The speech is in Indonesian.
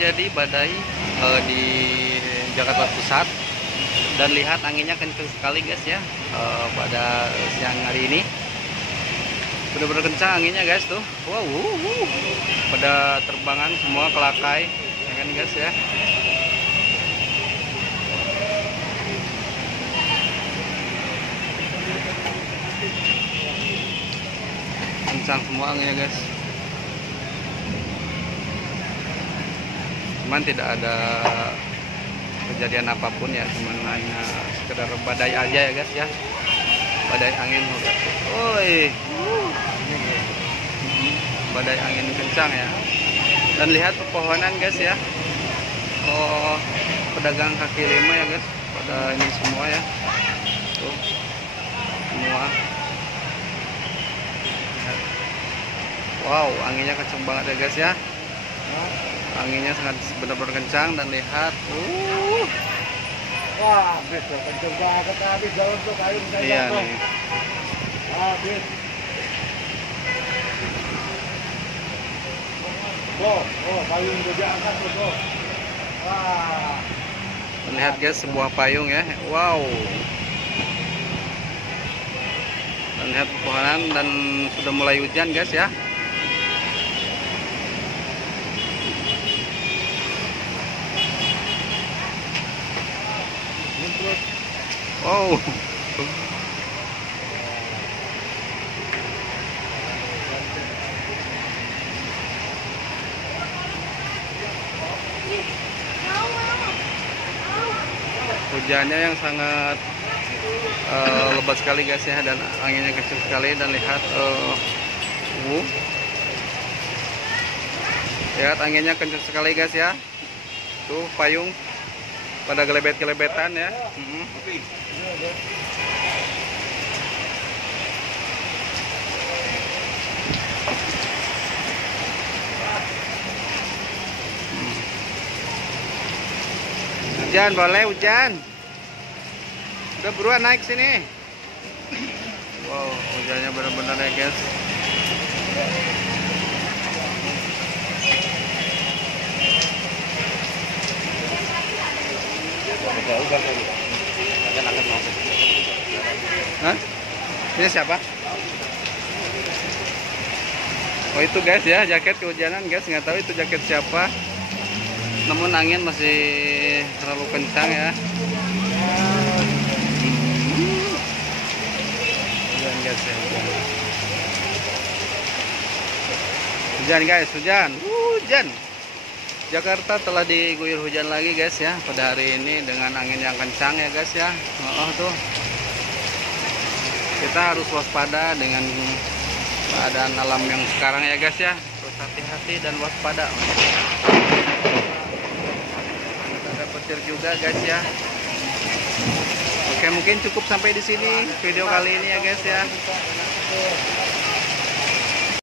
terjadi badai di Jakarta Pusat, dan lihat anginnya kencang sekali guys ya. Pada siang hari ini benar-benar kencang anginnya guys tuh. Wow, pada terbangan semua kelakai ya kan guys ya. Kencang semua anginnya guys. Cuman tidak ada kejadian apapun ya, cuman hanya sekedar badai aja ya guys ya. Badai angin, oi, badai angin kencang ya. Dan lihat pepohonan guys ya. Oh, pedagang kaki lima ya guys, pada ini semua ya. Tuh, semua. Wow, anginnya kencang banget ya guys ya. Anginnya sangat benar-benar kencang, dan lihat wah, habis tuh, kencang banget habis jalan tuh kayu iya nih. Habis. Oh, payung udah diangkat tuh. Wah. Lihat guys, sebuah payung ya. Wow. Dan lihat pepohonan, dan sudah mulai hujan guys ya. Oh. Hujannya yang sangat lebat sekali guys ya, dan anginnya kencang sekali. Dan lihat lihat anginnya kencang sekali guys ya. Tuh payung pada gelebet-gelebetan ya. Hujan, boleh hujan. Udah buruan naik sini. Wow, hujannya benar-benar ya guys. Hah? Ini siapa? Oh itu guys ya, jaket kehujanan guys, nggak tahu itu jaket siapa. Namun angin masih terlalu kencang ya. Hujan guys ya. Hujan guys, hujan. Hujan. Jakarta telah diguyur hujan lagi guys ya pada hari ini dengan angin yang kencang ya guys ya. Tuh. Kita harus waspada dengan keadaan alam yang sekarang ya guys ya. Terus hati-hati dan waspada. Ada petir juga guys ya. Oke, mungkin cukup sampai di sini video kali ini ya guys ya.